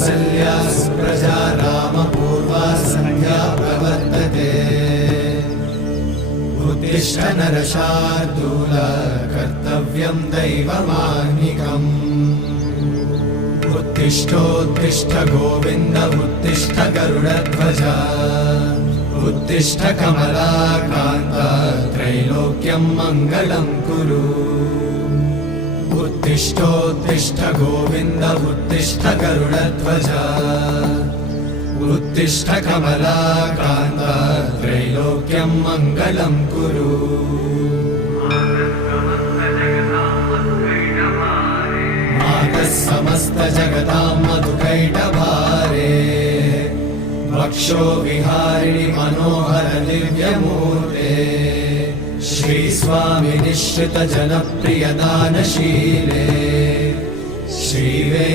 कौसल्या सुप्रजा रामपूर्वा सन्ध्या प्रवर्तते उत्तिष्ठ नरशार्दूल कर्तव्यं दैवमाह्निकम् उत्तिष्ठोत्तिष्ठ गोविन्द उत्तिष्ठ गरुडध्वज उत्तिष्ठ कमलाकान्त त्रैलोक्यं मङ्गलं कुरु उत्तिष्ठोत्तिष्ठ गोविन्द उत्तिष्ठ गरुडध्वज उत्तिष्ठ कमलाकान्त त्रैलोक्यं मङ्गलं कुरु मातः समस्त जगतां मधुकैटभारे वक्षो विहारिणि मनोहर दिव्यमूर्ते श्रीस्वामि निश्चित जनप्रिय दानशीले श्रीवे